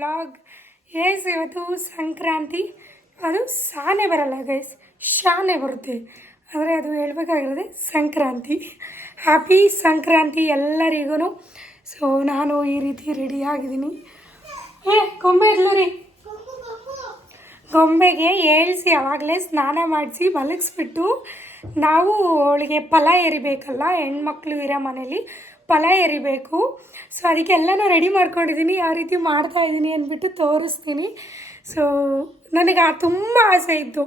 Vlog. Guys ಇವತ್ತು ಸಂಕ್ರಾಂತಿ. ಅದು ಸಾನೆ ಬರಲ್ಲ ಗೈಸ್, ಶಾನೆ ಬರುತ್ತೆ. ಆದರೆ ಅದು ಹೇಳ್ಬೇಕಾಗಿರೋದೆ ಸಂಕ್ರಾಂತಿ. ಹ್ಯಾಪಿ ಸಂಕ್ರಾಂತಿ ಎಲ್ಲರಿಗೂ. ಸೊ ನಾನು ಈ ರೀತಿ ರೆಡಿ ಆಗಿದ್ದೀನಿ. ಗೊಂಬೆ ಇರ್ಲು ರೀ, ಗೊಂಬೆಗೆ ಏಳಿಸಿ ಆವಾಗಲೇ ಸ್ನಾನ ಮಾಡಿಸಿ ಮಲಗಿಸ್ಬಿಟ್ಟು ನಾವು ಅವಳಿಗೆ ಫಲ ಎರಿಬೇಕಲ್ಲ, ಹೆಣ್ಮಕ್ಳು ಇರೋ ಮನೇಲಿ ಫಲ ಎರಿಬೇಕು. ಸೊ ಅದಕ್ಕೆ ಎಲ್ಲನೂ ರೆಡಿ ಮಾಡ್ಕೊಂಡಿದ್ದೀನಿ, ಯಾವ ರೀತಿ ಮಾಡ್ತಾಯಿದ್ದೀನಿ ಅಂದ್ಬಿಟ್ಟು ತೋರಿಸ್ತೀನಿ. ಸೊ ನನಗೆ ತುಂಬ ಆಸೆ ಇತ್ತು,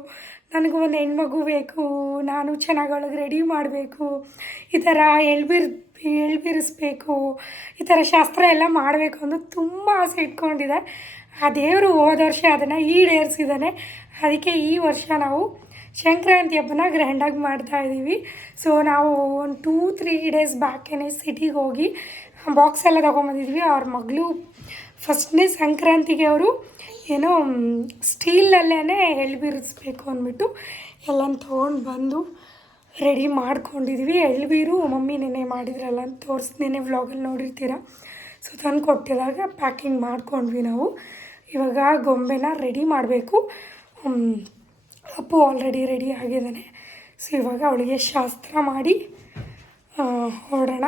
ನನಗೂ ಒಂದು ಹೆಣ್ಮಗು ಬೇಕು, ನಾನು ಚೆನ್ನಾಗಿ ಅವಳಿಗೆ ರೆಡಿ ಮಾಡಬೇಕು, ಈ ಥರ ಎಳ್ಬಿರಿಸ್ಬೇಕು, ಈ ಥರ ಶಾಸ್ತ್ರ ಎಲ್ಲ ಮಾಡಬೇಕು ಅಂತ ತುಂಬ ಆಸೆ ಇಟ್ಕೊಂಡಿದ್ದೆ. ಆ ದೇವರು ಹೋದ ವರ್ಷ ಅದನ್ನು ಈಡೇರಿಸಿದ್ದಾನೆ. ಅದಕ್ಕೆ ಈ ವರ್ಷ ನಾವು ಸಂಕ್ರಾಂತಿ ಹಬ್ಬನ ಗ್ರ್ಯಾಂಡಾಗಿ ಮಾಡ್ತಾಯಿದ್ದೀವಿ. ಸೊ ನಾವು ಒಂದು 2-3 ಡೇಸ್ ಬ್ಯಾಕೇನೆ ಸಿಟಿಗೆ ಹೋಗಿ ಬಾಕ್ಸ್ ಎಲ್ಲ ತೊಗೊಂಬಂದಿದ್ವಿ. ಅವ್ರ ಮಗಳು ಫಸ್ಟ್ನೇ ಸಂಕ್ರಾಂತಿಗೆ ಅವರು ಏನೋ ಸ್ಟೀಲಲ್ಲೇ ಎಳ್ಬಿರಿಸ್ಬೇಕು ಅಂದ್ಬಿಟ್ಟು ಎಲ್ಲನೂ ತೊಗೊಂಡು ಬಂದು ರೆಡಿ ಮಾಡ್ಕೊಂಡಿದ್ವಿ. ಎಳ್ಬೀರು ಮಮ್ಮಿ ನೆನೆ ಮಾಡಿದ್ರಲ್ಲ ಅಂತ ತೋರಿಸ್ದೇನೆ ವ್ಲಾಗಲ್ಲಿ ನೋಡಿರ್ತೀರ. ಸೊ ತಂದು ಕೊಟ್ಟಿದಾಗ ಪ್ಯಾಕಿಂಗ್ ಮಾಡ್ಕೊಂಡ್ವಿ ನಾವು. ಇವಾಗ ಗೊಂಬೆನ ರೆಡಿ ಮಾಡಬೇಕು. ಅಪ್ಪು ಆಲ್ರೆಡಿ ರೆಡಿ ಆಗಿದ್ದಾನೆ. ಸೊ ಇವಾಗ ಅವಳಿಗೆ ಶಾಸ್ತ್ರ ಮಾಡಿ ಹೊರಡೋಣ.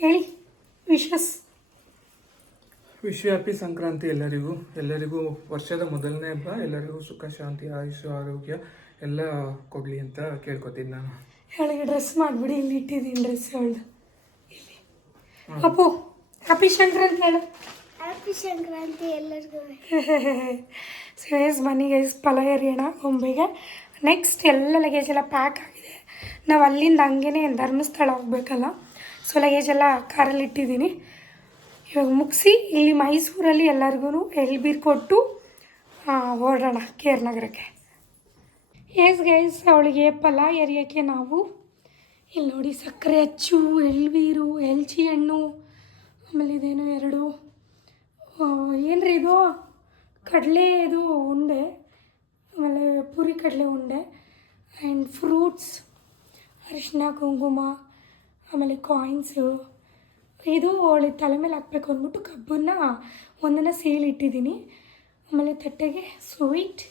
ಹೇಳಿ ವಿಶಸ್. ಹ್ಯಾಪಿ ಸಂಕ್ರಾಂತಿ ಎಲ್ಲರಿಗೂ ವರ್ಷದ ಮೊದಲನೇ ಹಬ್ಬ. ಎಲ್ಲರಿಗೂ ಸುಖ ಶಾಂತಿ ಆಯುಷು ಆರೋಗ್ಯ ಎಲ್ಲ ಕೊಡಲಿ ಅಂತ ಕೇಳ್ಕೊತೀನಿ ನಾನು. ಅವಳಿಗೆ ಡ್ರೆಸ್ ಮಾಡಿಬಿಡಿ, ಇಲ್ಲಿ ಇಟ್ಟಿದ್ದೀನಿ ಡ್ರೆಸ್ ಅವಳು ಇಲ್ಲಿ. ಅಪ್ಪು ಹ್ಯಾಪಿ ಸಂಕ್ರಾಂತಿ ಹೇಳು. ಹ್ಯಾಪಿ ಸಂಕ್ರಾಂತಿ ಎಲ್ಲರಿಗೂ. ಸೇಸ್ ಬನ್ನಿ ಗೈಸ್, ಫಲ ಎರಿಯೋಣ ಗೊಂಬೆಗೆ. ನೆಕ್ಸ್ಟ್ ಎಲ್ಲ ಲಗೇಜ್ ಎಲ್ಲ ಪ್ಯಾಕ್ ಆಗಿದೆ. ನಾವು ಅಲ್ಲಿಂದ ಹಂಗೇ ಧರ್ಮಸ್ಥಳ ಹೋಗ್ಬೇಕಲ್ಲ, ಸೊ ಲಗೇಜ್ ಎಲ್ಲ ಕಾರಲ್ಲಿ ಇಟ್ಟಿದ್ದೀನಿ. ಇವಾಗ ಮುಗಿಸಿ ಇಲ್ಲಿ ಮೈಸೂರಲ್ಲಿ ಎಲ್ಲರಿಗೂ ಎಳ್ಬೀರು ಕೊಟ್ಟು ಹೊರಡೋಣ ಕೇರ್ ನಗರಕ್ಕೆ. ಎಸ್ ಗೈಸ್, ಅವಳಿಗೆ ಫಲ ಎರಿಯೋಕ್ಕೆ ನಾವು ಇಲ್ಲಿ ನೋಡಿ ಸಕ್ಕರೆ ಅಚ್ಚು, ಎಳ್ಬೀರು, ಎಲ್ಚಿ ಹಣ್ಣು, ಆಮೇಲೆ ಇದೇನೋ 2 ಏನ್ರಿ ಇದು ಕಡಲೆ ಇದು ಉಂಡೆ, ಆಮೇಲೆ ಪುರಿ ಕಡಲೆ ಉಂಡೆ ಆ್ಯಂಡ್ ಫ್ರೂಟ್ಸ್, ಅರಿಶಿನ ಕುಂಕುಮ, ಆಮೇಲೆ ಕಾಯಿನ್ಸು. ಇದು ಅವಳಿಗೆ ತಲೆ ಮೇಲೆ ಹಾಕ್ಬೇಕು ಅಂದ್ಬಿಟ್ಟು ಕಬ್ಬನ್ನು ಒಂದನ್ನು ಸೀಳಿಟ್ಟಿದ್ದೀನಿ. ಆಮೇಲೆ ತಟ್ಟೆಗೆ ಸ್ವೀಟ್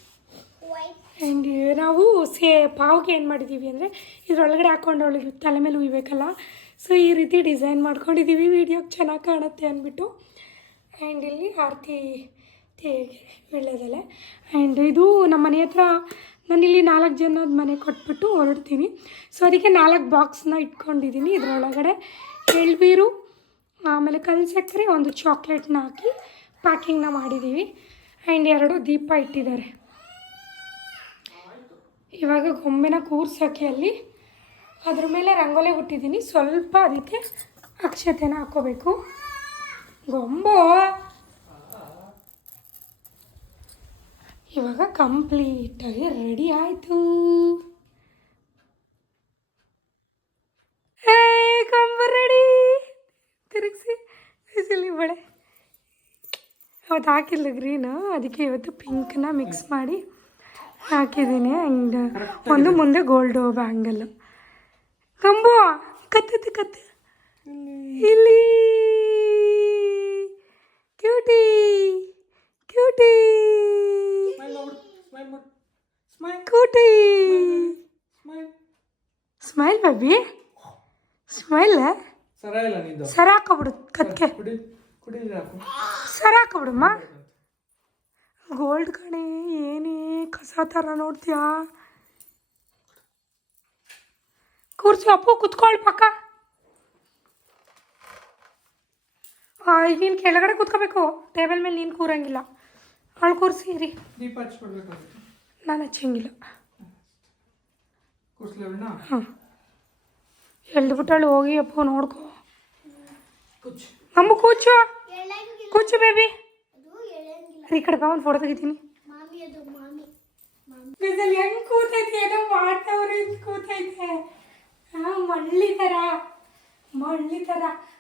ಆ್ಯಂಡ್ ನಾವು ಪಾವ್ಗೆ ಏನು ಮಾಡಿದ್ದೀವಿ ಅಂದರೆ ಇದರೊಳಗಡೆ ಹಾಕ್ಕೊಂಡು ಅವಳಿಗೆ ತಲೆ ಮೇಲೆ ಉಯ್ಬೇಕಲ್ಲ, ಸೊ ಈ ರೀತಿ ಡಿಸೈನ್ ಮಾಡ್ಕೊಂಡಿದ್ದೀವಿ ವೀಡಿಯೋಗೆ ಚೆನ್ನಾಗಿ ಕಾಣುತ್ತೆ ಅಂದ್ಬಿಟ್ಟು. ಆ್ಯಂಡ್ ಇಲ್ಲಿ ಆರತಿ ತೇಗೆ ವೀಳ್ಯದೆಲೆ. ಆ್ಯಂಡ್ ಇದು ನಮ್ಮ ಮನೆ ಹತ್ರ ನಾನಿಲ್ಲಿ 4 ಜನದ ಮನೆ ಕೊಟ್ಬಿಟ್ಟು ಹೊರಡ್ತೀನಿ. ಸೊ ಅದಕ್ಕೆ 4 ಬಾಕ್ಸ್ನ ಇಟ್ಕೊಂಡಿದ್ದೀನಿ. ಇದರೊಳಗಡೆ ಎಳ್ಬೀರು, ಆಮೇಲೆ ಕಲ್ಲು ಸಕ್ಕರೆ, ಒಂದು ಚಾಕ್ಲೇಟ್ನ ಹಾಕಿ ಪ್ಯಾಕಿಂಗ್ನ ಮಾಡಿದ್ದೀವಿ. ಆ್ಯಂಡ್ 2 ದೀಪ ಇಟ್ಟಿದ್ದಾರೆ. ಇವಾಗ ಗೊಂಬೆನ ಕೂರ್ಸೋಕ್ಕೆ ಅಲ್ಲಿ ಅದ್ರ ಮೇಲೆ ರಂಗೋಲಿ ಬಿಟ್ಟಿದ್ದೀನಿ. ಸ್ವಲ್ಪ ಅದಕ್ಕೆ ಅಕ್ಷತೆನ ಹಾಕ್ಕೋಬೇಕು. ಗೊಂಬು ಇವಾಗ ಕಂಪ್ಲೀಟಾಗಿ ರೆಡಿ ಆಯಿತು. ಗೊಂಬು ರೆಡಿ. ತಿರುಗಿಸಿ ಬಿಸಿಲಿ ಬಳೆ ಅವತ್ತು ಹಾಕಿಲ್ಲ ಗ್ರೀನು, ಅದಕ್ಕೆ ಇವತ್ತು ಪಿಂಕ್ನ ಮಿಕ್ಸ್ ಮಾಡಿ ಹಾಕಿದ್ದೀನಿ. ಆ್ಯಂಡ್ ಒಂದು ಮುಂದೆ ಗೋಲ್ಡು ಬ್ಯಾಂಗಲ್. ಕಂಬು ಕತ್ತೆ ಇಲ್ಲಿ cutie cutie cutie smile baby smile. ಸರ ಹಾಕೋಬಿಡು ಕತ್ಗೆ, ಸರ ಹಾಕೋಬಿಡಮ್ಮ. ಗೋಲ್ಡ್ ಕಣೆ, ಏನೇ ಕಸ ಥರ ನೋಡ್ತೀಯಾ. ಕೂರ್ಸು ಅಪ್ಪು, ಕುತ್ಕೊಳ್ಳಿ ಪಕ್ಕ. ನೀನು ಕೆಳಗಡೆ ಕೂತ್ಕೋಬೇಕು, ಟೇಬಲ್ ಮೇಲೆ ನೀನು ಕೂರಂಗಿಲ್ಲ. ಅವಳು ಕೂರಿಸಿ ರೀ, ನಾನು ಹಚ್ಚಂಗಿಲ್ಲ. ಹಾಂ ಎಳ್ದುಬಿಟ್ಟಳು, ಹೋಗಿ ಅಪ್ಪು ನೋಡ್ಕೊ. ಅಮ್ಮ ಕೂಚು ಕೂಚು ಬೇಬಿ. ಈ ಕಡೆ ಬಾ, ಒಂದು ಫೋಟೋ ತೆಗಿತೀನಿ. ಹೆಂಗೆ ಕೂತೈತೆ, ಏನೋ ಮಾಡ್ತಾವ್ರೆ ಕೂತೈತೆ. ಹಾಂ ಮಳ್ಳಿ ಥರ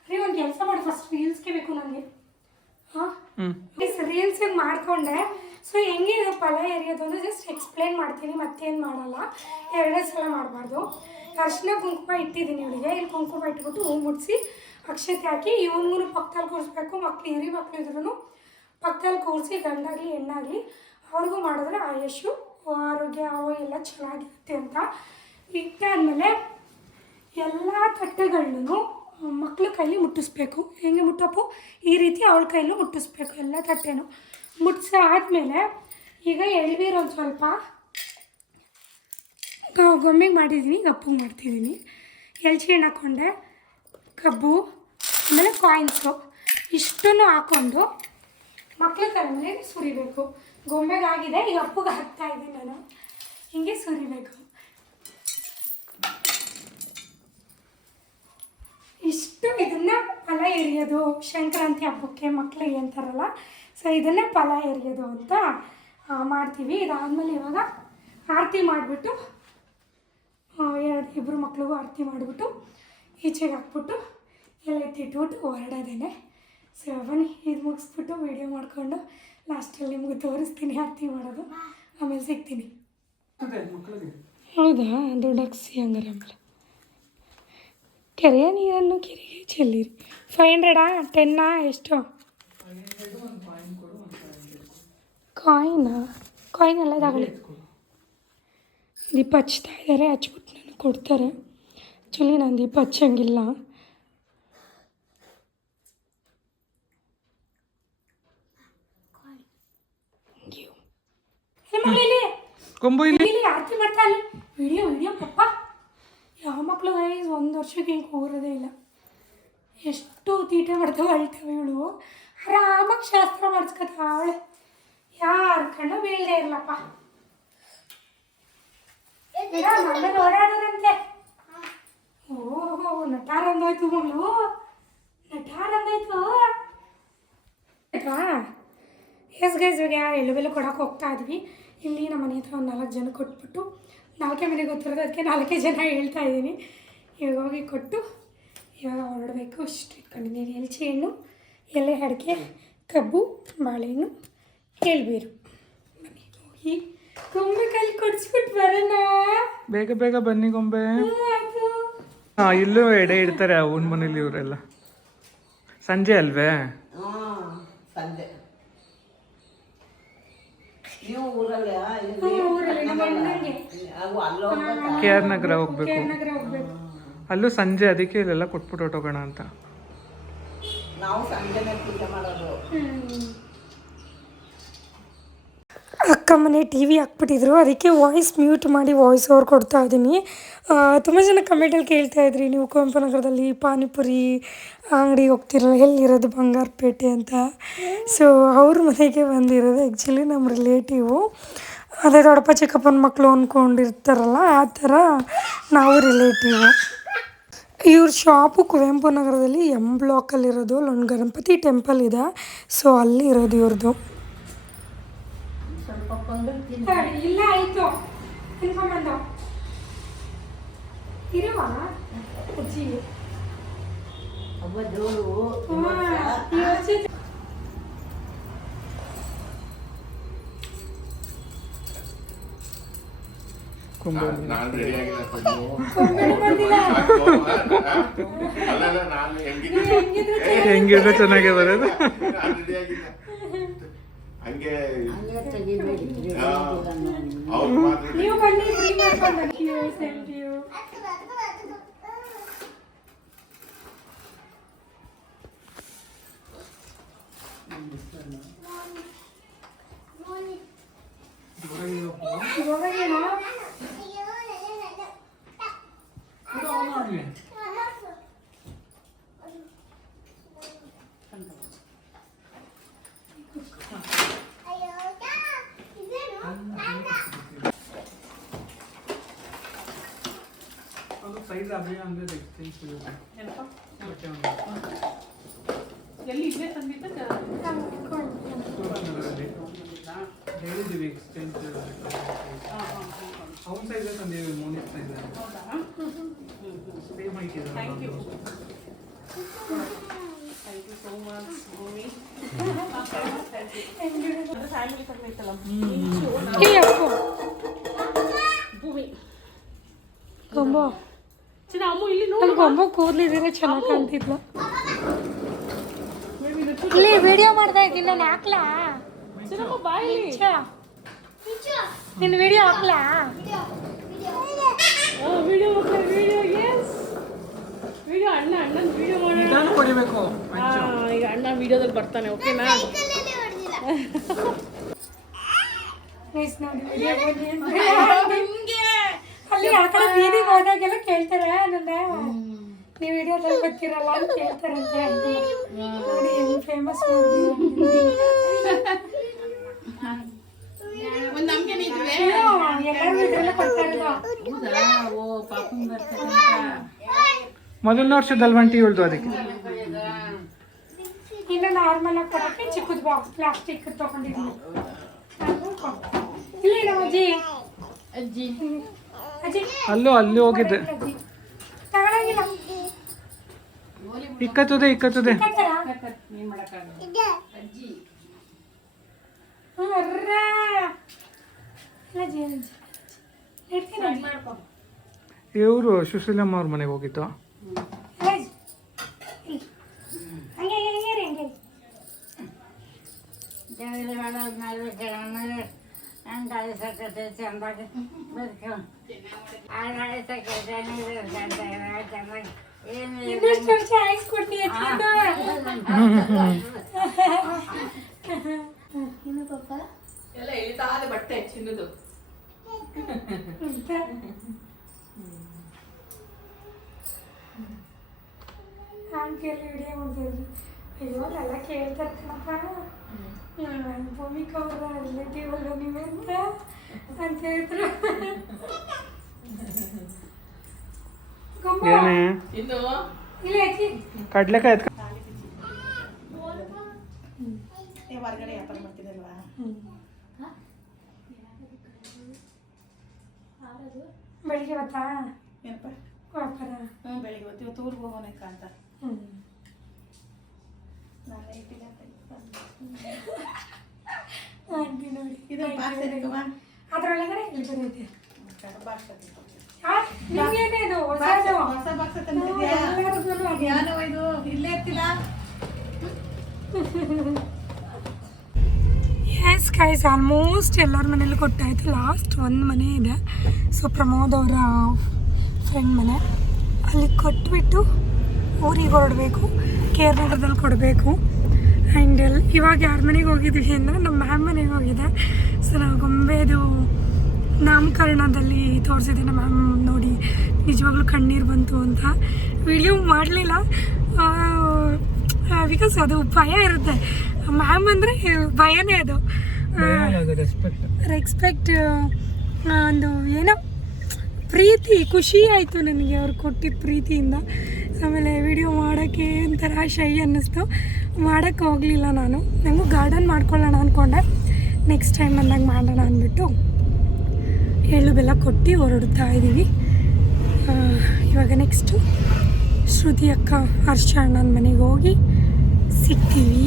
ರೀ. ಒಂದು ಕೆಲಸ ಮಾಡಿ, ಫಸ್ಟ್ ರೀಲ್ಸ್ಗೆ ಬೇಕು ನನಗೆ. ಹಾಂ ರೀಲ್ಸಿಗೆ ಮಾಡಿಕೊಂಡೆ. ಸೊ ಹೆಂಗೆ ಇದು ಫಲ ಎರಿಯೋದು ಅಂದರೆ ಜಸ್ಟ್ ಎಕ್ಸ್ಪ್ಲೇನ್ ಮಾಡ್ತೀನಿ, ಮತ್ತೇನು ಮಾಡಲ್ಲ. 2 ಸಲ ಮಾಡಬಾರ್ದು. ಅರಿಶಿನ ಕುಂಕುಮ ಇಟ್ಟಿದ್ದೀನಿ ಇವಳಿಗೆ. ಇಲ್ಲಿ ಕುಂಕುಮ ಇಟ್ಬಿಟ್ಟು ಹೂ ಮುಡಿಸಿ ಅಕ್ಷತೆ ಹಾಕಿ ಇವನಿಗೂ ಪಕ್ಕದಲ್ಲಿ ಕೂರಿಸ್ಬೇಕು. ಮಕ್ಳು ಹಿರಿ ಮಕ್ಳು ಇದ್ರೂ ಪಕ್ಕದಲ್ಲಿ ಕೂರಿಸಿ ಗಂಡಾಗಲಿ ಹೆಣ್ಣಾಗಲಿ ಅವ್ರಿಗೂ ಮಾಡಿದ್ರೆ ಆಯುಷು ಆರೋಗ್ಯ ಅವು ಎಲ್ಲ ಚೆನ್ನಾಗಿರುತ್ತೆ ಅಂತ. ಇಟ್ಟಾದ್ಮೇಲೆ ಎಲ್ಲ ತಟ್ಟೆಗಳನ್ನೂ ಮಕ್ಳ ಕೈಲಿ ಮುಟ್ಟಿಸ್ಬೇಕು. ಹೆಂಗೆ ಮುಟ್ಟಪ್ಪು? ಈ ರೀತಿ ಅವಳ ಕೈಲೂ ಮುಟ್ಟಿಸ್ಬೇಕು ಎಲ್ಲ ತಟ್ಟೆನೂ. ಮುಟ್ಟಿಸಾದ್ಮೇಲೆ ಈಗ ಎಳ್ನೀರು ಒಂದು ಸ್ವಲ್ಪ ಗೊಂಬೆಗೆ ಮಾಡಿದ್ದೀನಿ, ಕಪ್ಪು ಮಾಡ್ತಿದ್ದೀನಿ. ಎಳ್ಚಿ ಹಣ್ಣು ಹಾಕ್ಕೊಂಡೆ, ಕಬ್ಬು, ಆಮೇಲೆ ಕಾಯಿನ್ಸು ಇಷ್ಟನ್ನು ಹಾಕ್ಕೊಂಡು ಮಕ್ಳ ಕೈಯಲ್ಲಿ ಸುರಿಬೇಕು. ಗೊಂಬೆಗಾಗಿದೆ, ಈಗ ಅಪ್ಪುಗೆ ಹಾಕ್ತಾ ಇದ್ದೀನಿ ನಾನು. ಹೀಗೆ ಸುರಿಬೇಕು. ಇಷ್ಟು ಇದನ್ನು ಫಲ ಎರಿಯೋದು ಸಂಕ್ರಾಂತಿ ಹಬ್ಬಕ್ಕೆ ಮಕ್ಕಳಿಗೆ ಅಂತಾರಲ್ಲ, ಸೊ ಇದನ್ನೇ ಫಲ ಎರಿಯೋದು ಅಂತ ಮಾಡ್ತೀವಿ. ಇದಾದಮೇಲೆ ಇವಾಗ ಆರತಿ ಮಾಡಿಬಿಟ್ಟು ಇಬ್ಬರು ಮಕ್ಳಿಗೂ ಆರತಿ ಮಾಡಿಬಿಟ್ಟು ಈಚೆಗೆ ಹಾಕ್ಬಿಟ್ಟು ಎಲ್ಲ ಎತ್ತಿಟ್ಬಿಟ್ಟು ಹೊರಡೋದೇನೆ. ಸೊ ಬನ್ನಿ ಇದು ಮುಗಿಸ್ಬಿಟ್ಟು ವೀಡಿಯೋ ಮಾಡಿಕೊಂಡು ಲಾಸ್ಟಲ್ಲಿ ನಿಮ್ಗೆ ತೋರಿಸ್ತೀನಿ ಆರತಿ ಮಾಡೋದು, ಆಮೇಲೆ ಸಿಗ್ತೀನಿ. ಹೌದಾ? ದೊಡ್ಡ ಅಕ್ಸಿ ಹಂಗಾರೆ ಆಮೇಲೆ ಕೆರೆಯ ನೀರನ್ನು ಕೆರೆಗೆ ಚೆಲ್ಲಿರಿ. 500 10 ಎಷ್ಟು ಕಾಯಿನ್ ಎಲ್ಲ ತಗೊಳ್ಳಿ. ದೀಪ ಹಚ್ತಾ ಇದ್ದಾರೆ, ಹಚ್ಬಿಟ್ಟು ನನಗೆ ಕೊಡ್ತಾರೆ. ಆ್ಯಕ್ಚುಲಿ ನಾನು ದೀಪ ಹಚ್ಚಂಗಿಲ್ಲ. ಆರತಿ ಮಾಡ್ತಾ ಅಲ್ಲಿ ವಿಡಿಯೋ ಪಪ್ಪ. ಯಾವ ಮಕ್ಕಳು ಗೈಸ್ 1 ವರ್ಷಕ್ಕೆ ಹಿಂಗೆ ಕೂರೋದೇ ಇಲ್ಲ. ಎಷ್ಟು ತೀಟೆ ಮಾಡ್ತಾವೆ ಅಳ್ತಾವೆ ಇವಳು. ಆರಾಮಾಗಿ ಶಾಸ್ತ್ರ ಮಾಡಿಸ್ಕೊತಾವಳೆ. ಯಾರ ಕಣ್ಣು ಬೀಳದೆ ಇರಲಪ್ಪ. ಓಡಾಡೋದಂತೆ. ಓಹೋ, ನಟಾರಂದೋಯ್ತು ಮಗಳು, ನಟಾರಂದೋಯ್ತು. ಎಸ್ ಗೈಸ್, ಇವಾಗ ಎಳ್ಳು ಕೊಡೋಕೆ ಹೋಗ್ತಾ ಇದ್ವಿ. ಇಲ್ಲಿ ನಮ್ಮ ಮನೆ ಹತ್ರ ಒಂದು 4 ಜನ ಕೊಟ್ಬಿಟ್ಟು, 4 ಮನೆ ಗೊತ್ತಿರೋದು, ಅದಕ್ಕೆ 4 ಜನ ಹೇಳ್ತಾ ಇದ್ದೀನಿ. ಇವಾಗ ಹೋಗಿ ಕೊಟ್ಟು ಇವಾಗ ಹೊರಡಬೇಕು. ಇಷ್ಟು ಇಟ್ಕೊಂಡಿದ್ದೀನಿ. ಎಲ್ಚಿ ಹಣ್ಣು, ಎಲೆ ಅಡಿಕೆ, ಕಬ್ಬು, ಬಾಳೆಹಣ್ಣು, ಎಳ್ಬೀರು. ಬನ್ನಿ ಹೋಗಿ ಗೊಂಬೆ ಕೈಲಿ ಕೊಡಿಸ್ಬಿಟ್ಟು ಬರೋಣ. ಬೇಗ ಬೇಗ ಬನ್ನಿ ಗೊಂಬೆ. ಇಲ್ಲೂ ಎಡೆ ಇಡ್ತಾರೆ ಅವನ ಮನೇಲಿ ಇವರೆಲ್ಲ. ಸಂಜೆ ಅಲ್ವೇ? ಸಂಜೆ ಕೆ ಆರ್ ನಗರ ಹೋಗ್ಬೇಕು. ಅಲ್ಲೂ ಸಂಜೆ, ಅದಕ್ಕೆ ಇಲ್ಲೆಲ್ಲ ಕೊಟ್ಬಿಟ್ಟು ಹೊಟ್ಟೋಗೋಣ ಅಂತ. ನಾವು ಸಂಜೆನೇ ಪೂಜೆ ಮಾಡೋದು. ಅಕ್ಕ ಮನೆ ಟಿ ವಿ ಹಾಕ್ಬಿಟ್ಟಿದ್ರು, ಅದಕ್ಕೆ ವಾಯ್ಸ್ ಮ್ಯೂಟ್ ಮಾಡಿ ವಾಯ್ಸ್ ಓವರ್ ಕೊಡ್ತಾ ಇದ್ದೀನಿ. ತುಂಬ ಜನ ಕಮೆಂಟಲ್ಲಿ ಕೇಳ್ತಾ ಇದ್ರಿ, ನೀವು ಕುವೆಂಪು ನಗರದಲ್ಲಿ ಪಾನಿಪುರಿ ಅಂಗಡಿಗೆ ಹೋಗ್ತಿರಲ್ಲ, ಎಲ್ಲಿರೋದು ಬಂಗಾರಪೇಟೆ ಅಂತ. ಸೊ ಅವ್ರ ಮನೆಗೆ ಬಂದಿರೋದು ಆ್ಯಕ್ಚುಲಿ ನಮ್ಮ ರಿಲೇಟಿವು. ಅದೇ ದೊಡ್ಡಪ್ಪ ಚಿಕ್ಕಪ್ಪನ ಮಕ್ಕಳು ಅಂದ್ಕೊಂಡಿರ್ತಾರಲ್ಲ, ಆ ಥರ ನಾವು ರಿಲೇಟಿವು. ಇವ್ರ ಶಾಪು ಕುವೆಂಪು ನಗರದಲ್ಲಿ ಬ್ಲಾಕಲ್ಲಿರೋದು. ಅಲ್ಲೊಂದು ಗಣಪತಿ ಟೆಂಪಲ್ ಇದೆ, ಸೊ ಅಲ್ಲಿ ಇರೋದು ಇವ್ರದ್ದು. ಇಲ್ಲ ಆಯಿತು ತಿನ್ಕೊಂಬಂದು ಇರುವ ಅಜ್ಜಿ ಹೆಂಗಿದ್ರೆ ಚೆನ್ನಾಗೇ ಬರೋದು. ನೀವು ಬನ್ನಿ, ಫ್ರೀ ಮಾಡ್ಕೊಂಡು ಸೈಜ್ ಅದೇ ಅಂದರೆ ಎಕ್ಸ್ಚೇಂಜ್ ಎಲ್ಲಿ ಇಲ್ಲೇ ತಂದಿದ್ದ ಹೇಳಿದ್ದೀವಿ ಎಕ್ಸ್ಚೇಂಜ್. ಅವನ size ತಂದೀವಿ, Monique size. Same height ಇದೆ. ಥ್ಯಾಂಕ್ ಯು ಸೋ ಮಚ್ ಭೂಮಿ. ಫ್ಯಾಮಿಲಿ ಸಮೇತಲ್ಲ ಭೂಮಿ ಗೊಂಬ ಚಿನ್ನ ಅಮ್ಮ ಇಲ್ಲಿ ನೋಡಿ. ಗೊಂಬ ಕೂದಲಿದ್ರೆ ಚೆನ್ನಾಗಿ ಕಾಣ್ತಿದ್ಲು. ಇಲ್ಲಿ ವಿಡಿಯೋ ಮಾಡ್ತಾ ಇದ್ದೀನಿ ನಾನು ಹಾಕ್ಲಾ ಚಿನ್ನಮ್ಮ ಬಾಯಲ್ಲಿ ನಿನ್ನ ವಿಡಿಯೋ ಹಾಕ್ಲಾ ವಿಡಿಯೋ ವಿಡಿಯೋ ಎಸ್ ವಿಡಿಯೋ ಅಣ್ಣನ ವಿಡಿಯೋ ಮಾಡೋಣ ನಿಧಾನ ಹೊಡಿಬೇಕು ಈಗ ಅಣ್ಣ ವಿಡಿಯೋದಲ್ಲಿ ಬರ್ತಾನೆ ಓಕೆನಾ ಪ್ಲೀಸ್ ನೋಡಿ ವಿಡಿಯೋ ನಿಮಗೆ ಅಲ್ಲಿ ಆ ಕಡೆ ಬೀದಿಗೆ ಹೋದಾಗೆಲ್ಲ ಕೇಳ್ತಾರೆ ನನ್ನ ನೀವು ವಿಡಿಯೋದಲ್ಲಿ ಗೊತ್ತಿರಲ್ಲ ಅಂತ ಕೇಳ್ತಾರಂತೆ ನೋಡಿ ಏನು ಫೇಮಸ್ ಎಲ್ಲರೂ ಇದೆಲ್ಲ ಕೊಡ್ತಾ ಇರೋದು ಮೊದಲನೇ ವರ್ಷದಲ್ಲಿ ಒಂಟಿ ಹೇಳ್ದು ಅದಕ್ಕೆ ಇನ್ನು ನಾರ್ಮಲ್ ಆಗಿ ಕೊಡೋಕ್ಕೆ ಚಿಕ್ಕದು ಬಾಕ್ಸ್ ಪ್ಲಾಸ್ಟಿಕ್ ತೊಗೊಂಡಿದ್ದೀನಿ ಇಲ್ಲಿ ನಮ್ಮ ಅಜ್ಜಿ ಅಜ್ಜಿ ಅಲ್ಲಿ ಹೋಗಿದ್ದೆ ಅಜ್ಜಿ ತಗೊಳಂಗಿಲ್ಲ ಇಕ್ಕತ್ತದೆ ಇವರು ಸುಶೀಲಮ್ಮ ಅವ್ರ ಮನೆಗೆ ಹೋಗಿತ್ತು ಇನ್ನಷ್ಟು ವರ್ಷ ಐಸ್ ಕೊಡ್ತೀನಿ ಎಲ್ಲ ಇಳಿತಾದ ಬಟ್ಟೆ ಚಿನ್ನದು ಆಂಟಿಯಲ್ಲಿ ವಿಡಿಯೋ ಮಾಡ್ತಿದ್ರು ಅಯ್ಯೋ ಎಲ್ಲ ಕೇಳ್ತಾರೆ ಕಣಪ್ಪ ಭೂಮಿಕಾ ಅವರ ರಿಲೇಟಿವ್ ಅಲ್ಲ ನೀವು ಅಂತ ಹೇಳಿದ್ರು ಏನೇ ಇನ್ನು ಇಲ್ಲ ಅಜ್ಜಿ ಕಡ್ಲೆಕಾಯಿ ಹೊರಗಡೆ ವ್ಯಾಪಾರ ಮಾಡ್ತಿದ್ದಲ್ವಾ ಬೆಳಿಗ್ಗೆ ಗೊತ್ತಾ ಏನಪ್ಪ ವ್ಯಾಪಾರ ಬೆಳಿಗ್ಗೆ ಇವತ್ತು ಊರಿಗೆ ಹೋಗೋಣಕ್ಕ ಅಂತ ಆಂಟಿ ನೋಡಿ ಇದು ಬಾಕ್ಸ್ ಎದಕ್ಕವ್ವ? ಅದ್ರೊಳಗಡೆ ಇಲ್ಲಿ ಬರುತ್ತೆ ಬಾಕ್ಸ್ ನಿಮ್ಗೇನೆ ಇದು ಹೊಸದು ಹೊಸ ಬಾಕ್ಸ್ ತಂದಿದ್ಯಾ ಎಲ್ಲರಿಗೂ ಅದೇ. ಯಾರು ಇದು ಇಲ್ಲೇ ಇರ್ತಿಲ್ಲ ಎಸ್ ಗೈಸ್ ಆಲ್ಮೋಸ್ಟ್ ಎಲ್ಲರ ಮನೇಲಿ ಕೊಟ್ಟಾಯಿತು ಲಾಸ್ಟ್ ಒಂದು ಮನೆ ಇದೆ ಸೊ ಪ್ರಮೋದ್ ಅವರ ಫ್ರೆಂಡ್ ಮನೆ ಅಲ್ಲಿ ಕೊಟ್ಬಿಟ್ಟು ಊರಿಗೆ ಹೊರಡಬೇಕು ಕೇರ್ ನಗರದಲ್ಲಿ ಕೊಡಬೇಕು ಆ್ಯಂಡ್ ಇವಾಗ ಯಾರ ಮನೆಗೆ ಹೋಗಿದ್ವಿ ಅಂದರೆ ನಮ್ಮ ಮ್ಯಾಮ್ ಮನೆಗೆ ಹೋಗಿದೆ ಸೊ ನಾವು ಗೊಂಬೆದು ನಾಮಕರಣದಲ್ಲಿ ತೋರಿಸಿದ್ದೆ ನಮ್ಮ ಮ್ಯಾಮ್ ನೋಡಿ ನಿಜವಾಗ್ಲೂ ಕಣ್ಣೀರು ಬಂತು ಅಂತ ವಿಡಿಯೋ ಮಾಡಲಿಲ್ಲ ಬಿಕಾಸ್ ಅದು ಭಯ ಇರುತ್ತೆ ಮ್ಯಾಮ್ ಅಂದರೆ ಭಯನೇ ಅದು ರೆಸ್ಪೆಕ್ಟ್ ಒಂದು ಏನೋ ಪ್ರೀತಿ ಖುಷಿ ಆಯಿತು ನನಗೆ ಅವ್ರು ಕೊಟ್ಟಿದ್ದ ಪ್ರೀತಿಯಿಂದ ಆಮೇಲೆ ವಿಡಿಯೋ ಮಾಡೋಕ್ಕೆ ಒಂಥರ ಶೈ ಅನ್ನಿಸ್ತು ಮಾಡೋಕ್ಕೆ ಹೋಗಲಿಲ್ಲ ನಾನು ನನಗೂ ಗಾರ್ಡನ್ ಮಾಡ್ಕೊಳ್ಳೋಣ ಅಂದ್ಕೊಂಡೆ ನೆಕ್ಸ್ಟ್ ಟೈಮ್ ಬಂದಾಗ ಮಾಡೋಣ ಅಂದ್ಬಿಟ್ಟು ಎಳ್ಳು ಬೆಲ್ಲ ಕೊಟ್ಟು ಹೊರಡ್ತಾ ಇದ್ದೀವಿ ಇವಾಗ ನೆಕ್ಸ್ಟು ಶ್ರುತಿ ಅಕ್ಕ ಹರ್ಷ ಅಣ್ಣನ ಮನೆಗೆ ಹೋಗಿ ಸಿಗ್ತೀವಿ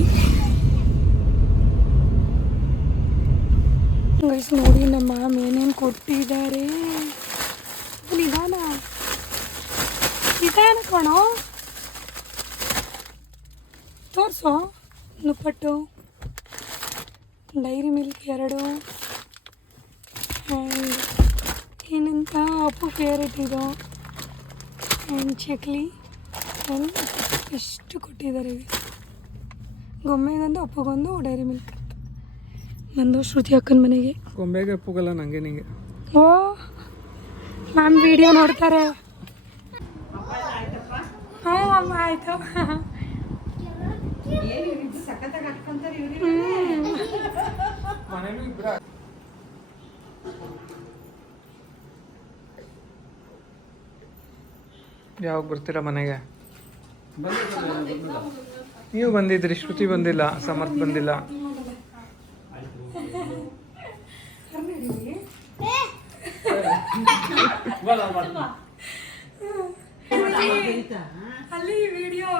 ಗೈಸ್ ನೋಡಿ ನಮ್ಮ ಮ್ಯಾಮ್ ಏನೇನು ಕೊಟ್ಟಿದ್ದಾರೆ ನಿಧಾನ ನಿಧಾನ ಕಣೋ ತೋರಿಸೋ ನುಪ್ಪಟ್ಟು ಡೈರಿ ಮಿಲ್ಕ್ 2 ಆ್ಯಂಡ್ ಏನಂತ ಅಪ್ಪು ಫೇವ್ರೇಟ್ ಇದು ಆ್ಯಂಡ್ ಚಕ್ಲಿ ಆ್ಯಂಡ್ ಎಷ್ಟು ಕೊಟ್ಟಿದ್ದಾರೆ ಗೊಂಬೆಗೊಂದು ಅಪ್ಪಗೊಂದು ಡೈರಿ ಮಿಲ್ಕ್ ಬಂದು ಶ್ರುತಿ ಅಕ್ಕನ ಮನೆಗೆ ಗೊಂಬೆಗೆ ಅಪ್ಪುಗಲ್ಲ ನನಗೆ ನಿಂಗೆ ಓ ಮ್ಯಾಮ್ ವಿಡಿಯೋ ನೋಡ್ತಾರೆ ಹ್ಞೂ ಅಮ್ಮ ಆಯಿತು ಸಖತ್ತಾಗಿ ಹಾಕ್ಕೊಂತಾರೆ ಮನೇಲಿ ಇಬ್ಬರ ಯಾವಾಗ ಬರ್ತೀರಾ ಮನೆಗೆ ನೀವು ಬಂದಿದ್ರಿ ಶ್ರುತಿ ಬಂದಿಲ್ಲ ಸಮರ್ಥ ಬಂದಿಲ್ಲ ಅಲ್ಲಿ ವಿಡಿಯೋ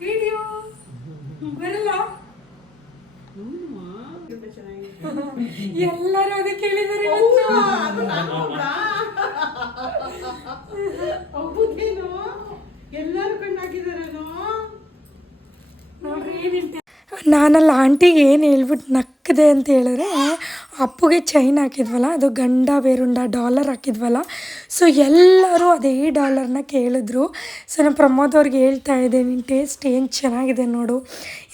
ವಿಡಿಯೋ ಬರಲ್ಲ ಎಲ್ಲರೂ ಅದಕ್ಕೆ ಹೇಳಿದ್ದಾರೆ ಹೌದೇನು ಎಲ್ಲರೂ ಕಣ್ಣಾಕಿದಾರೇನೋ ನೋಡ್ರಿ ನಾನಲ್ಲಿ ಆಂಟಿಗೆ ಏನು ಹೇಳ್ಬಿಟ್ಟು ನಕ್ಕದೆ ಅಂತ ಹೇಳಿದ್ರೆ ಅಪ್ಪುಗೆ ಚೈನ್ ಹಾಕಿದ್ವಲ್ಲ ಅದು ಗಂಡ ಬೇರುಂಡ ಡಾಲರ್ ಹಾಕಿದ್ವಲ್ಲ ಸೊ ಎಲ್ಲರೂ ಅದೇ ಡಾಲರ್ನ ಕೇಳಿದ್ರು. ಸೊ ನಾನು ಪ್ರಮೋದ್ ಅವ್ರಿಗೆ ಹೇಳ್ತಾ ಇದ್ದೆ ನಿನ್ನ ಟೇಸ್ಟ್ ಏನು ಚೆನ್ನಾಗಿದೆ ನೋಡು,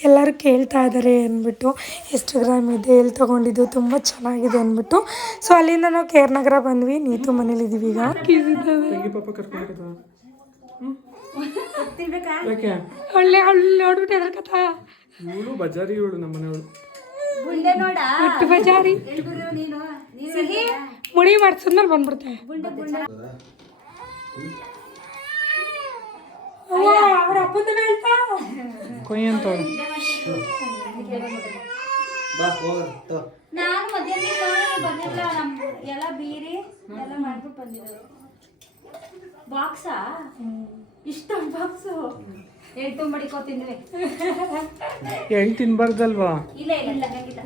ಎಲ್ಲರೂ ಕೇಳ್ತಾ ಇದ್ದಾರೆ ಅಂದ್ಬಿಟ್ಟು, ಎಷ್ಟು ಗ್ರಾಮ್ ಇದೆ, ಎಲ್ಲಿ ತೊಗೊಂಡಿದ್ದು, ತುಂಬ ಚೆನ್ನಾಗಿದೆ ಅಂದ್ಬಿಟ್ಟು. ಸೊ ಅಲ್ಲಿಂದ ನಾವು ಕೇರ್ನಗರ ಬಂದ್ವಿ, ನೀತು ಮನೇಲಿದ್ದೀವಿ ಈಗ. ತಂಗಿ ಪಾಪ ಕರ್ಕೊಂಡಿದ್ದು ಯಾಕೆ ಒಳ್ಳೆ ಅವಳು ನೋಡ್ಬಿಟ್ಟು ಎದ್ರಕತ್ತ ಇವಳು ಬಜಾರಿ, ಇವಳು ನಮ್ಮ ಮನೆಯವಳು ಒಟ್ಟು ಬಜಾರಿ ಮುಡಿ ಮಾಡ್ಸಿದ್ಮೇಲೆ ಬಂದ್ಬಿಡ್ತೆ. ಅವ್ರ ಅಪ್ಪಂದ ಹೇಳ್ತಾ ಕೊಯ್ ಅಂತ ನಾನು ಮಧ್ಯಾಹ್ನ ಬಂದಿಲ್ಲ, ಎಲ್ಲ ಬೀರಿ ಎಲ್ಲ ಮಾಡ್ಬಿಟ್ಟು ಬಂದಿರೋದು. ಬಾಕ್ಸಾ ಇಷ್ಟೊಂದು ಬಾಕ್ಸು ಹೇಳ್ತು ಮಡಿಕೋತಿದ್ವಿ. ಹೆಂಗ್ ತಿನ್ಬಾರ್ದಲ್ವಾ? ಇಲ್ಲ ಇಲ್ಲ ಇಲ್ಲ ಹಂಗಿಲ್ಲ.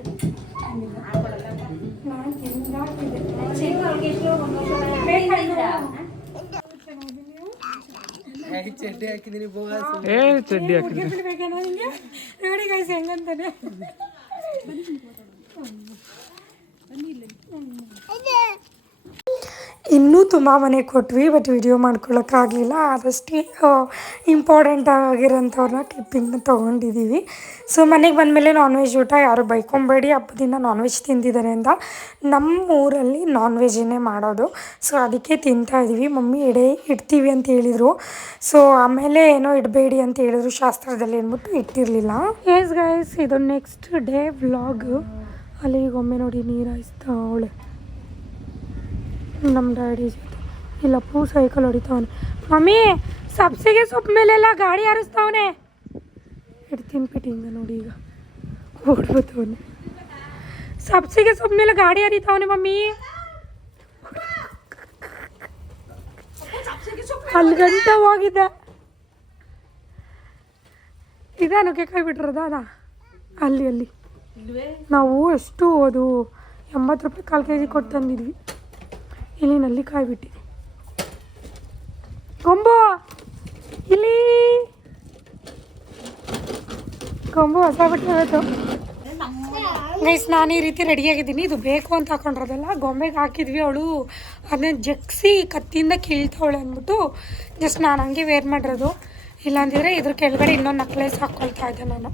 ಚಡ್ಡಿ ಹಾಕಿದ್ದೀನಿ ನೋಡಿ ಗೈಸ್ ಹೆಂಗಂತಾನೆ. ಇನ್ನೂ ತುಂಬ ಮನೆ ಕೊಟ್ವಿ, ಬಟ್ ವಿಡಿಯೋ ಮಾಡ್ಕೊಳ್ಳೋಕ್ಕಾಗಲಿಲ್ಲ. ಆದಷ್ಟು ಇಂಪಾರ್ಟೆಂಟ್ ಆಗಿರೋಂಥವ್ರನ್ನ ಕ್ಲಿಪ್ಪಿಂಗ್ನ ತೊಗೊಂಡಿದ್ದೀವಿ. ಸೊ ಮನೆಗೆ ಬಂದಮೇಲೆ ನಾನ್ ವೆಜ್ ಊಟ ಯಾರು ಬೈಕೊಂಬೇಡಿ, ಹಬ್ಬದಿಂದ ನಾನ್ ವೆಜ್ ತಿಂದಿದ್ದಾರೆ ಅಂತ. ನಮ್ಮ ಊರಲ್ಲಿ ನಾನ್ ವೆಜ್ಜನ್ನೇ ಮಾಡೋದು, ಸೊ ಅದಕ್ಕೆ ತಿಂತಾಯಿದ್ದೀವಿ. ಮಮ್ಮಿ ಇಡ್ತೀವಿ ಅಂತ ಹೇಳಿದರು, ಸೊ ಆಮೇಲೆ ಏನೋ ಇಡಬೇಡಿ ಅಂತ ಹೇಳಿದ್ರು ಶಾಸ್ತ್ರದಲ್ಲಿ ಅಂದ್ಬಿಟ್ಟು ಇಟ್ಟಿರಲಿಲ್ಲ. ಎಸ್ ಗೈಸ್, ಇದು ನೆಕ್ಸ್ಟ್ ಡೇ ವ್ಲಾಗ್. ಅಲ್ಲಿಗೊಮ್ಮೆ ನೋಡಿ ನೀರು ಹಾಯಿಸ್ತಾ ಅವಳೆ ನಮ್ಮ ಡ್ಯಾಡಿ ಜೊತೆ. ಇಲ್ಲ ಪೂ ಸೈಕಲ್ ಹೊಡಿತಾವನೆ. ಮಮ್ಮಿ ಸಬ್ಸಿಗೆ ಸೊಪ್ಪು ಮೇಲೆಲ್ಲ ಗಾಡಿ ಹಾರಿಸ್ತಾವನೆ. ಇಡ್ತೀನಿ ಪಿಟಿಂಗ ನೋಡಿ, ಈಗ ಓಡ್ಬೋತವನೆ. ಸಬ್ಸಿಗೆ ಸೊಪ್ಪು ಮೇಲೆ ಗಾಡಿ ಹರಿತಾವನೆ ಮಮ್ಮಿ. ಅಲ್ಲಿ ಗಂಟ ಹೋಗಿದ್ದೆ. ಇದೇ ನುಗ್ಗೆಕಾಯಿ ಬಿಟ್ಟಿರೋದ ಅದ ಅಲ್ಲಿ ನಾವು ಎಷ್ಟು ಅದು 80 ರೂಪಾಯಿ 1/4 kg ಕೊಟ್ಟು ತಂದಿದ್ವಿ. ಇಲ್ಲಿ ನಲ್ಲಿಕಾಯಿ ಬಿಟ್ಟಿದೆ. ಕೊಂಬು ಇಲ್ಲಿ ಕೊಂಬು ಹೊಸ ಬಟ್ಟೆ ಆಯಿತು ಗೈಸ್. ನಾನು ಈ ರೀತಿ ರೆಡಿಯಾಗಿದ್ದೀನಿ. ಇದು ಬೇಕು ಅಂತ ಹಾಕೊಂಡ್ರದಲ್ಲ, ಗೊಂಬೆಗೆ ಹಾಕಿದ್ವಿ. ಅವಳು ಅದನ್ನ ಜಗ್ಸಿ ಕತ್ತಿಯಿಂದ ಕೀಳ್ತಾವಳೆ ಅಂದ್ಬಿಟ್ಟು ಜಸ್ಟ್ ನಾನು ಹಂಗೆ ವೇರ್ ಮಾಡಿರೋದು. ಇಲ್ಲಾಂದಿದ್ರೆ ಇದ್ರ ಕೆಳಗಡೆ ಇನ್ನೊಂದು ನಕ್ಲೇಸ್ ಹಾಕ್ಕೊಳ್ತಾ ಇದ್ದೆ ನಾನು.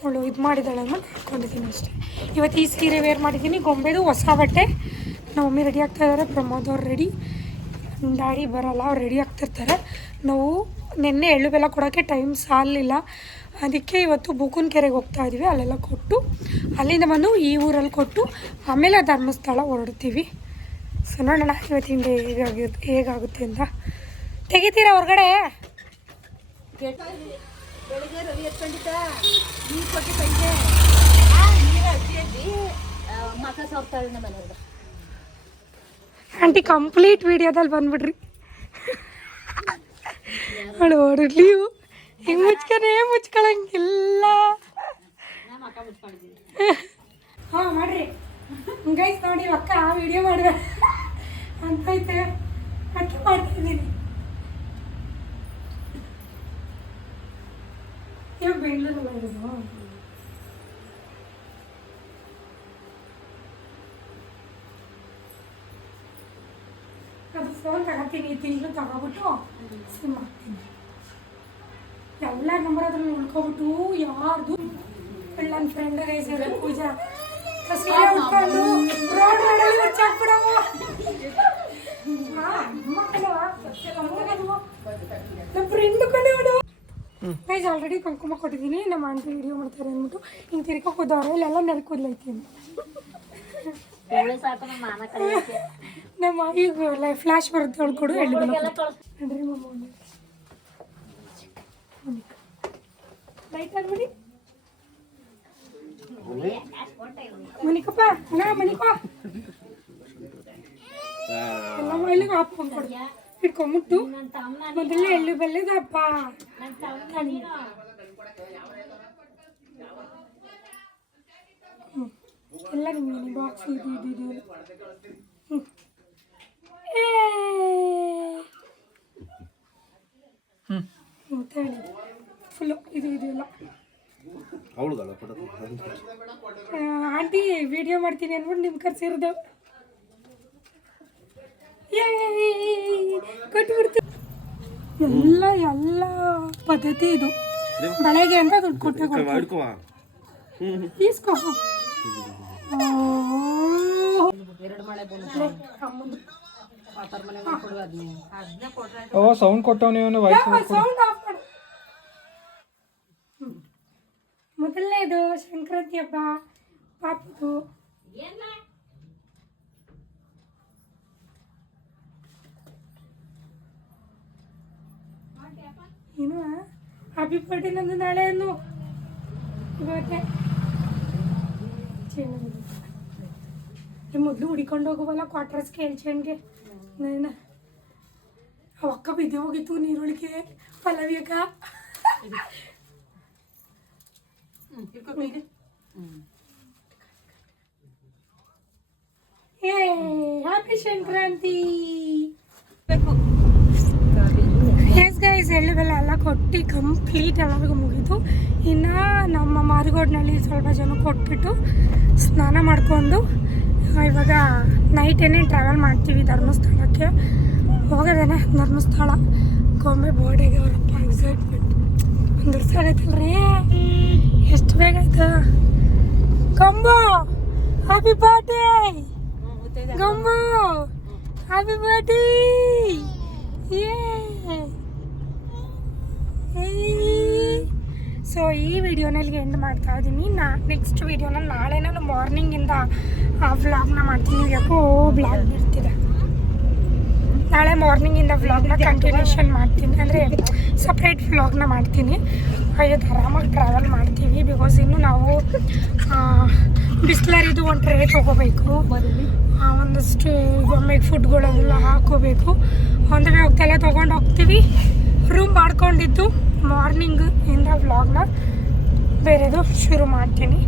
ಅವಳು ಇದು ಮಾಡಿದ್ದಾಳೆ ಅಂದ್ಬಿಟ್ಟು ಹಾಕ್ಕೊಂಡಿದ್ದೀನಿ ಅಷ್ಟೇ. ಇವತ್ತು ಈ ಸೀರೆ ವೇರ್ ಮಾಡಿದ್ದೀನಿ. ಗೊಂಬೆದು ಹೊಸ ಬಟ್ಟೆ. ನಮ್ಮ ಮಮ್ಮಿ ರೆಡಿ ಆಗ್ತಾಯಿದ್ದಾರೆ, ಪ್ರಮೋದ್ ಅವ್ರು ರೆಡಿ, ಡ್ಯಾಡಿ ಬರೋಲ್ಲ, ಅವ್ರು ರೆಡಿ ಆಗ್ತಿರ್ತಾರೆ. ನಾವು ನಿನ್ನೆ ಎಳ್ಳು ಬೆಲ್ಲ ಕೊಡೋಕ್ಕೆ ಟೈಮ್ ಸಾಲಿಲ್ಲ, ಅದಕ್ಕೆ ಇವತ್ತು ಬೂಕುನ್ ಕೆರೆಗೆ ಹೋಗ್ತಾ ಇದ್ದೀವಿ. ಅಲ್ಲೆಲ್ಲ ಕೊಟ್ಟು ಅಲ್ಲಿಂದ ಬಂದು ಈ ಊರಲ್ಲಿ ಕೊಟ್ಟು ಆಮೇಲೆ ಧರ್ಮಸ್ಥಳ ಹೊರಡ್ತೀವಿ. ಸೊ ನೋಡೋಣ ಇವತ್ತಿನ ಡೇ ಹೇಗಾಗುತ್ತೆ ಅಂತ. ತೆಗಿತೀರಾ ಹೊರಗಡೆ? ಬೆಳಿಗ್ಗೆ ರವಿ ಎತ್ಕೊಂಡಿದ್ದ ನೀರು ಕೊಟ್ಟು ಸಂಜೆ ನೀರು ಹಚ್ಚಿದ್ವಿ ಮಕ ಸೋಗ್ತಾಳೆ ನಮ್ಮ ಮನೆಯವ್ರದ್ದು. ಆಂಟಿ ಕಂಪ್ಲೀಟ್ ವಿಡಿಯೋದಲ್ಲಿ ಬಂದ್ಬಿಡ್ರಿ. ಅವಳು ಹೊರಡ್ಲಿ ಹಿಂಗೆ ಮುಚ್ಕೊಳಂಗಿಲ್ಲ. ಹಾಂ ಮಾಡ್ರಿ ಗೈಸ್, ನೋಡಿ ಅಕ್ಕ ವಿಡಿಯೋ ಮಾಡಿದೆ ಅಂತೈತೆ, ಅದಕ್ಕೆ ಮಾಡ್ತಾಯಿದ್ದೀನಿ. ಇವಾಗ ಬೆಂಗಳೂರಲ್ಲ ಇರೋದು. ಅದು ಫೋನ್ ತಗೋತೀನಿ, ತಿಂಗಳು ತಗೋಬಿಟ್ಟು ಸಿಮ್ ಹಾಕ್ತೀನಿ. ಎಲ್ಲ ನಂಬರ್ ಅದ್ರಲ್ಲಿ ಉಳ್ಕೊಬಿಟ್ಟು ಯಾರ್ದು ನನ್ನ ಫ್ರೆಂಡ್ ಗೈಸರು ಪೂಜಾ ಸೀರೆ ಉಟ್ಕೊಂಡು ರೋಡ್ ರೋಡಲ್ಲಿ ಮುಚ್ಚಾಕ್ಬಿಡವು. ನಮ್ಮ ಫ್ರೆಂಡ್ ಕಡೆಯವರು ಗೈಸ್ ಆಲ್ರೆಡಿ ಕುಂಕುಮ ಕೊಟ್ಟಿದ್ದೀನಿ. ನಮ್ಮ ಆಂಟಿ ವಿಡಿಯೋ ಮಾಡ್ತಾರೆ ಅಂದ್ಬಿಟ್ಟು ಹಿಂಗೆ ತಿರ್ಕೊ ಕೂದವ್ರೆ, ಇಲ್ಲೆಲ್ಲ ನೆಲ್ಕೂದ್ಲೈತಿ ಅಂತ. ನಮ್ಮ ಈಗ ಫ್ಲಾಶ್ ಬರುತ್ತೆ ಹೊಳ್ಕೊಡು ಎಳ್ಳು ನಡ್ರಿ ಮಮ್ಮ ಲೈಟ್ ಆಗ್ಬಿಡಿ. ಮನಿಕಪ್ಪ ಅಣ್ಣ ಮನಿಕೋ ಎಲ್ಲ ಎಳ್ಳಿಗೆ ಹಾಕೊಂಡು ಕೊಡು, ಇಟ್ಕೊಂಬಿಟ್ಟು ಮೊದಲೇ ಎಳ್ಳು ಬೆಲ್ಲದಪ್ಪ. ಎಲ್ಲ ನಿಮಗೆ ಬಾಕ್ಸ್ ಇದು ಇದು ಇದು ಅಂತ ಹೇಳಿ ಫುಲ್ಲು ಇದು ಇದು ಎಲ್ಲ ಆಂಟಿ ವಿಡಿಯೋ ಮಾಡ್ತೀನಿ ಅಂದ್ಬಿಟ್ಟು ನಿಮ್ಮ ಕರ್ಸಿರೋದು ಕೊಟ್ಬಿಡ್ತೀನಿ. ಎಲ್ಲ ಪದ್ಧತಿ ಇದು. ಬೆಳಗ್ಗೆ ಅಂತ ದುಡ್ಡು ಕೊಟ್ಟೆ ಈಸ್ಕೋ. ಸೌಂಡ್ ಕೊಟ್ಟವ್ ನೀವು ವಾಯ್ಸ್ ಸೌಂಡ್ ಆಫ್ ಮಾಡು. ಮೊದಲನೇದು ಸಂಕ್ರಾಂತಿ ಹಬ್ಬ ಪಾಪದು. ಏನು ಹ್ಯಾಪಿ ಬರ್ಡೇ ನಂದು ನಾಳೆ ಅನ್ನು ಇವತ್ತೆ ಮೊದಲು ಹುಡಿಕೊಂಡು ಹೋಗುವಲ್ಲ ಕ್ವಾರ್ಟರ್ಸ್ಗೆ ಎಲ್ಚೆಂಡ್ಗೆ ನಾನು ಅವಕ್ಕ ಬಿದ್ದೆ ಹೋಗಿತ್ತು ನೀರೊಳಗೆ ಪಲ್ಲವಿಯಕ್ಕ. ಏ ಹ್ಯಾಪಿ ಸಂಕ್ರಾಂತಿ. ಎಸ್ ಗೈಸ್ ಎಳ್ಳುವೆಲ್ಲ ಎಲ್ಲ ಕೊಟ್ಟು ಕಂಪ್ಲೀಟ್ ಎಲ್ಲರಿಗೂ ಮುಗೀತು. ಇನ್ನು ನಮ್ಮ ಮಾರಿಗೋಡ್ನಲ್ಲಿ ಸ್ವಲ್ಪ ಜನ ಕೊಟ್ಬಿಟ್ಟು ಸ್ನಾನ ಮಾಡಿಕೊಂಡು ಇವಾಗ ನೈಟ್ ಏನೇನು ಟ್ರಾವೆಲ್ ಮಾಡ್ತೀವಿ ಧರ್ಮಸ್ಥಳಕ್ಕೆ ಹೋಗೋದೇನೆ. ಧರ್ಮಸ್ಥಳ ಗೊಂಬೆ ಬೋರ್ಡೆಗೆ ಅವರಪ್ಪ ಎಕ್ಸೈಟ್ಮೆಂಟ್. ಒಂದು ವರ್ಷ ಆಗೈತಲ್ರಿ, ಎಷ್ಟು ಬೇಗ ಆಯ್ತು. Gombu happy birthday, Gombu happy birthday. So ಈ ವಿಡಿಯೋನಲ್ಲಿ ಎಂಡ್ ಮಾಡ್ತಾ ಇದ್ದೀನಿ. ನೆಕ್ಸ್ಟ್ ವಿಡಿಯೋನ ನಾಳೆ ನಾನು ಮಾರ್ನಿಂಗಿಂದ ವ್ಲಾಗ್ನ ಮಾಡ್ತೀನಿ. ಯಾಕೋ ಬ್ಲಾಗ್ ಬಿಡ್ತಿದೆ. ನಾಳೆ ಮಾರ್ನಿಂಗಿಂದ ವ್ಲಾಗ್ನ ಕಂಟಿನ್ಯೂಷನ್ ಮಾಡ್ತೀನಿ, ಅಂದರೆ ಸಪ್ರೇಟ್ ವ್ಲಾಗ್ನ ಮಾಡ್ತೀನಿ. ಐವತ್ತು ಆರಾಮಾಗಿ ಟ್ರಾವೆಲ್ ಮಾಡ್ತೀವಿ. ಬಿಕಾಸ್ ಇನ್ನು ನಾವು ಬಿಸ್ಲರಿದು ಒಂದು ಟ್ರೇ ತೊಗೋಬೇಕು, ಒಂದಷ್ಟು ಗೊಂಬೆಗೆ ಫುಡ್ಗಳೆಲ್ಲ ಹಾಕೋಬೇಕು. ಒಂದು ವೇ ಹೋಗ್ತೆಲ್ಲ ತೊಗೊಂಡು ಹೋಗ್ತೀವಿ. ರೂಮ್ ಮಾಡ್ಕೊಂಡಿದ್ದು ಮಾರ್ನಿಂಗ್ ಇಂದ ವ್ಲಾಗ್ನ ಬೇರೆದು ಶುರು ಮಾಡ್ತೀನಿ.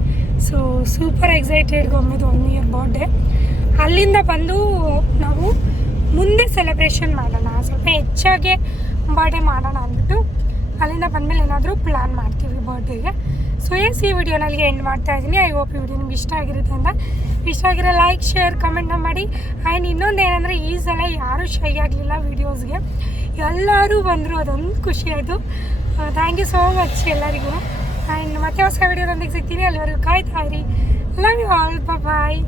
ಸೊ ಸೂಪರ್ ಎಕ್ಸೈಟೆಡ್ ಗೊಂಬೆದು 1 ಇಯರ್ ಬರ್ಡೇ. ಅಲ್ಲಿಂದ ಬಂದು ನಾವು ಮುಂದೆ ಸೆಲೆಬ್ರೇಷನ್ ಮಾಡೋಣ, ಸ್ವಲ್ಪ ಹೆಚ್ಚಾಗೆ ಬರ್ಡೇ ಮಾಡೋಣ ಅಂದ್ಬಿಟ್ಟು ಅಲ್ಲಿಂದ ಬಂದಮೇಲೆ ಏನಾದರೂ ಪ್ಲ್ಯಾನ್ ಮಾಡ್ತೀವಿ ಬರ್ಡೇಗೆ. ಸೊ ಎಸ್ ಈ ವಿಡಿಯೋನಲ್ಲಿ ಎಂಡ್ ಮಾಡ್ತಾ ಇದ್ದೀನಿ. ಐ ಹೋಪ್ ಈ ವಿಡಿಯೋ ನಿಮ್ಗೆ ಇಷ್ಟ ಆಗಿರುತ್ತೆ ಅಂತ. ಇಷ್ಟ ಆಗಿರೋ ಲೈಕ್ ಶೇರ್ ಕಮೆಂಟ್ನ ಮಾಡಿ. ಆ್ಯಂಡ್ ಇನ್ನೊಂದು ಏನಂದರೆ ಈ ಸಲ ಯಾರೂ ಶೈ ಆಗಲಿಲ್ಲ ವೀಡಿಯೋಸ್ಗೆ, ಎಲ್ಲರೂ ಬಂದರು, ಅದೊಂದು ಖುಷಿ ಆಯಿತು. ಥ್ಯಾಂಕ್ ಯು ಸೋ ಮಚ್ ಎಲ್ಲರಿಗೂ. ಆ್ಯಂಡ್ ಮತ್ತೆ ಹೊಸ ವಿಡಿಯೋದೊಂದಿಗೆ ಸಿಗ್ತೀನಿ. ಅಲ್ಲಿವರೆಗೂ ಕಾಯ್ತಾ ಇರಿ. Love you all, bye.